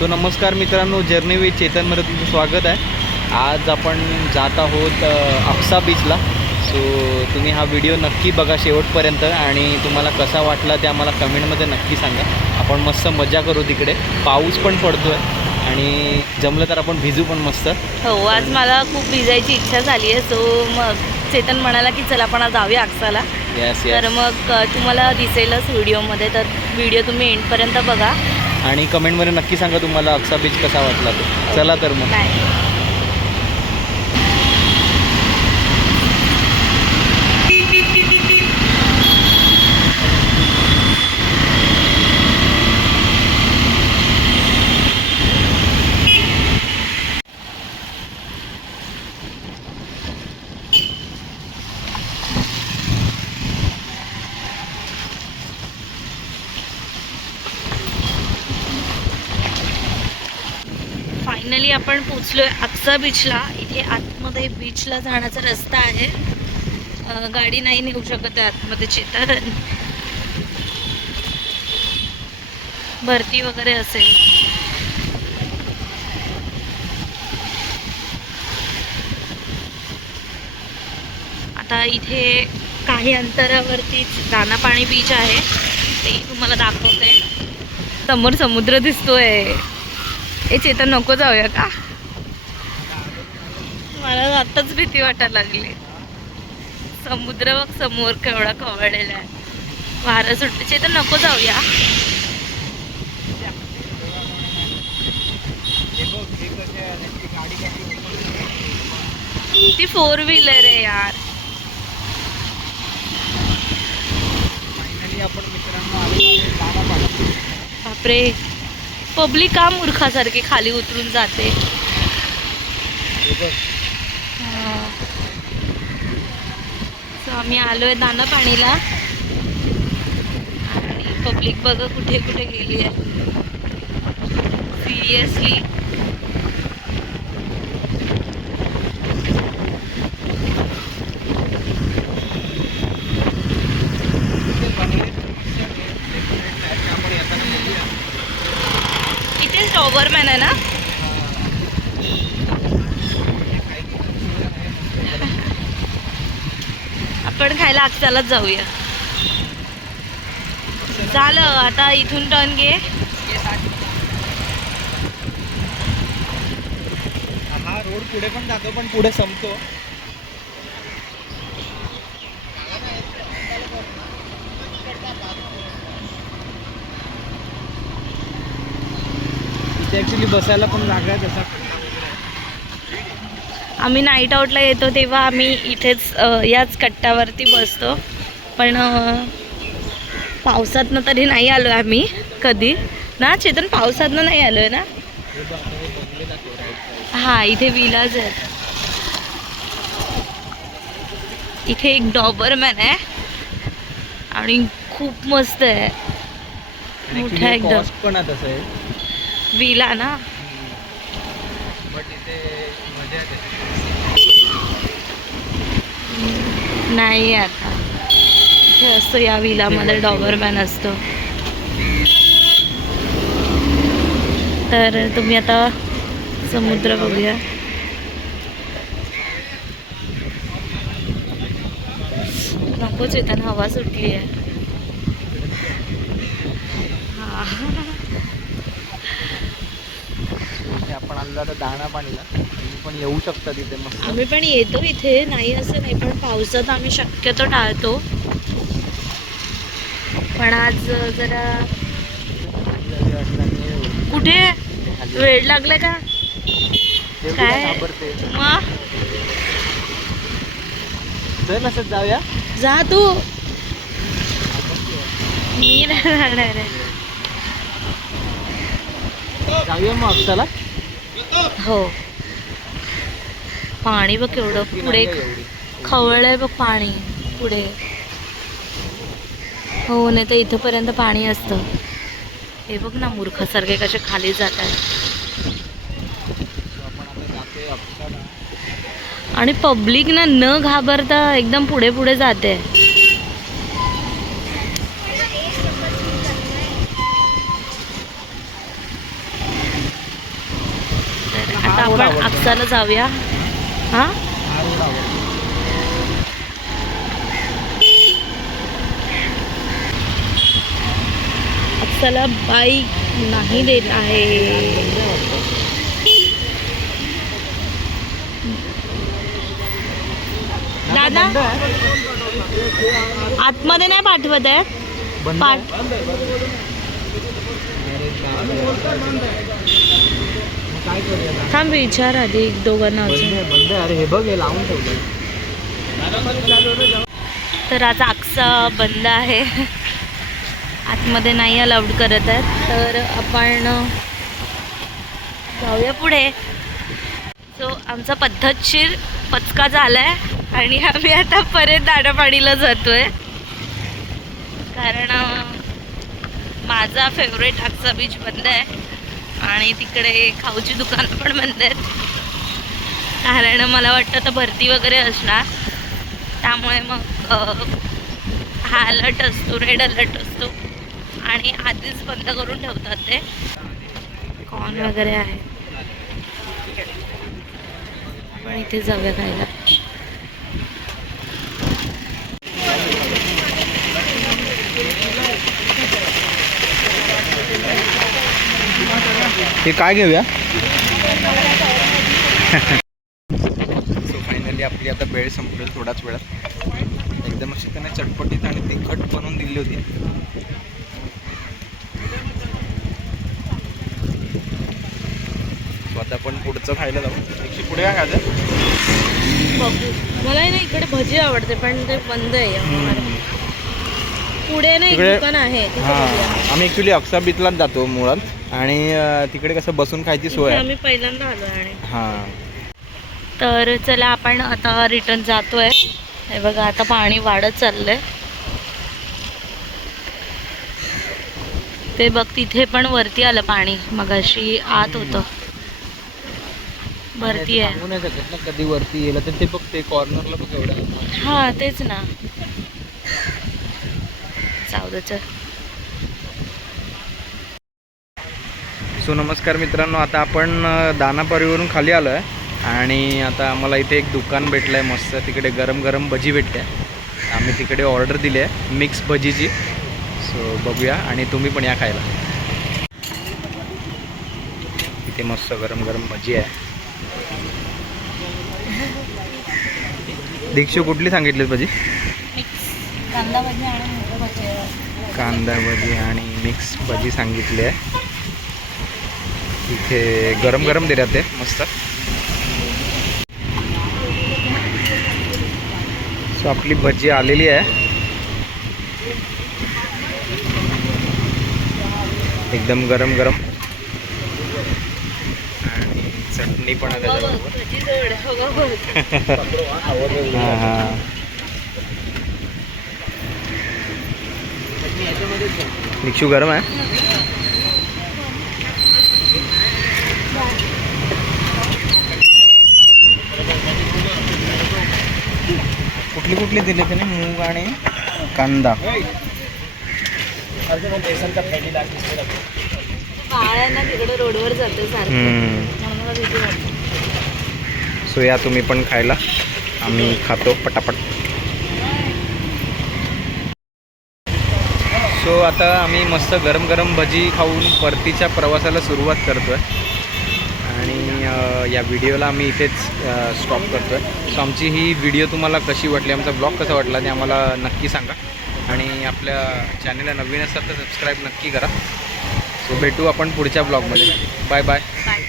So नमस्कार मित्रांनो journey with चेतनमध्ये तुमचं स्वागत आहे. आज आपण जात आहोत अ, अक्सा बीचला सो तुम्ही हा व्हिडिओ नक्की बघा शेवटपर्यंत आणि तुम्हाला कसा वाटला ते आम्हाला कमेंटमध्ये नक्की सांगा. आपण मस्त मजा करू तिकडे. पाऊस पण पडतो आहे आणि जमलं तर आपण भिजू पण मस्त. हो आज मला खूप भिजायची इच्छा झाली आहे. सो मग चेतन म्हणाला की चला आपण आज जाऊया अक्साला. येस तर मग तुम्हाला दिसेलच व्हिडिओमध्ये तर व्हिडिओ तुम्ही एंडपर्यंत बघा. आणि कमेंटमध्ये नक्की सांगा तुम्हाला अक्सा बीच कसा वाटला तो. चला तर मग काय फायनली आपण पोचलोय अक्सा बीचला इथे आतमध्ये बीचला जाण्याचा रस्ता आहे. गाडी नाही नेऊ शकत आहे आतमध्ये चेतन भरती वगैरे असेल. आता इथे काही अंतरावरतीच दानापाणी बीच आहे. ते तुम्हाला दाखवते. समोर समुद्र दिसतोय. ए चेतन नको जाऊया का? मला आताच भीती वाटायला लागली. समुद्र बघ समोर केवढा खवळलेला आहे. वारं सुटते चेतन नको जाऊया. ती फोर व्हीलर आहे यार. फायनली आपण मित्रांनो बापरे. पब्लिक का मूर्खासारखी खाली उतरून जाते? हे आम्ही आलोय दाना पाणीला आणि पब्लिक बघा कुठे कुठे गेली आहे. सिरियसली पॉवरमॅन आहे ना? आपण खायला अक्षालाच जाऊया. झालं आता इथून टर्न घे. हा रोड पुढे पण जातो पण पुढे संपतो. इथे ऍक्च्युली बसायला पण जागा आहे तसा. आम्ही नाईट आऊटला येतो तेव्हा आम्ही इथेच याच कट्ट्यावरती बसतो. पण पावसातनं तरी नाही आलो आम्ही कधी. ना चेतन पावसातनं नाही आलो आहे ना? हां इथे विलाज आहेत इथे एक डॉबरमॅन आहे. आणि खूप मस्त आहे. मोठा एकदम. पण आहे आहे विला ना. नाही आता इथे असतो या विलामध्ये डॉबरमॅन असतो. तर तुम्ही आता समुद्र बघूया. नकोच येताना हवा सुटली आहे आलो आता दाणा पाणीला. तुम्ही पण येऊ शकता तिथे मस्त. आम्ही पण येतो इथे. नाही असं नाही पण पावसात आम्ही शक्यतो टाळतो. पण आज जरा कुठे? वेळ लागला का? काय? घाबरते. मग? चल जाऊया. जा तू. मी नाही राहणार आहे. जाऊया मग अक्षाला हो. पाणी बघ एवढं पुढे नाही आहे खवळलंय बघ पाणी. पुढे. हो नाही तर इथंपर्यंत पाणी असतं. हे बघ ना मूर्खासारखे कसे खाली जात आहेत. आणि पब्लिक ना न घाबरता एकदम पुढे पुढे जाते. अक्साला जाऊया. हां? अक्साला बाईक नाही देत आहे. दादा? आतमध्ये नाही पाठवत आहे. पाठ थांब विचार आधी एक दोघांना अजून. बंद अरे हे बघ हे लावून ठेवलं तर आता अक्सा बंद आहे. आतमध्ये नाही अलाउड करत आहेत. तर आपण जाऊया पुढे. सो आमचा पद्धतशीर पचका झाला आहे आणि आम्ही आता परत दाडापाडीला जातो आहे कारण माझा फेवरेट अक्सा बीच बंद आहे. आणि तिकडे खाऊची दुकानं पण बंद आहेत कारण मला वाटतं आता भरती वगैरे असणार. त्यामुळे मग हा अलर्ट असतो रेड अलर्ट असतो. आणि आधीच बंद करून ठेवतात ते. कॉर्न वगैरे आहे. आपण इथे जाऊया खायला. हे काय घेऊया? सो फायनली आपली आता वेळ संपलेल थोड्याच वेळात. एकदम अशी त्याने चटपटीत आणि तिखट बनवून दिली होती. आता आपण पुढचं खायला जाऊ. एकशे पुढे काय खायचं बघू. मला ना इकडे भजी आवडते पण ते बंद आहे. पुढे ना एक तिकडे- दुकान आहे तिथे हां. आम्ही ॲक्च्युली अक्सा बीचलाच जातो मुळात. आणि अं, तिकडे कसं बसून खायची सोय आहे. आम्ही पहिल्यांदा आलो आणि हां. तर चला आपण आता रिटर्न जातोय. हे बघा आता पाणी वाढत चाललंय. ते बघ तिथे पण वरती आलं पाणी. मगाशी आत होतं. भरती आहे. कधी वरती येईल तर ते बघ ते कॉर्नरला बघ एवढं. हा तेच ना. जाऊ दे सो नमस्कार मित्रांनो आता आपण दानापारीवरून खाली आलो आहे आणि आता आम्हाला इथे एक दुकान भेटलं आहे मस्त तिकडे गरम गरम भजी भेटते. आम्ही तिकडे ऑर्डर दिली आहे मिक्स भजीची. सो बघूया आणि तुम्ही पण या खायला. इथे मस्त गरम गरम भजी आहे. दीक्षू कुठली सांगितली भजी मिक्स कांदा भजी आणि मोठं भजी आहे. कांदा भजी आणि मिक्स भजी सांगितली आहे. इथे गरम गरम देतात ते. मस्त. सो आपली भजी आलेली आहे. एकदम गरम गरम. आणि चटणी पण भजी जोड. हो, बघ. हां. मिक्सू गरम आहे. कुठली कुठली दिली त्याने मूग आणि कांदा. तिकडे रोडवर जाते सो या तुम्ही पण खायला. आम्ही खातो पटापट. सो आता आम्ही मस्त गरम गरम भजी खाऊन परतीच्या प्रवासाला सुरुवात करतो आहे आणि या व्हिडिओला आम्ही इथेच स्टॉप करतो आहे सो आमची ही व्हिडिओ तुम्हाला कशी वाटली आमचा ब्लॉग कसा वाटला ते आम्हाला नक्की सांगा. आणि आपल्या चॅनलला नवीन असाल तर सबस्क्राईब नक्की करा. सो भेटू आपण पुढच्या ब्लॉगमध्ये बाय बाय बाय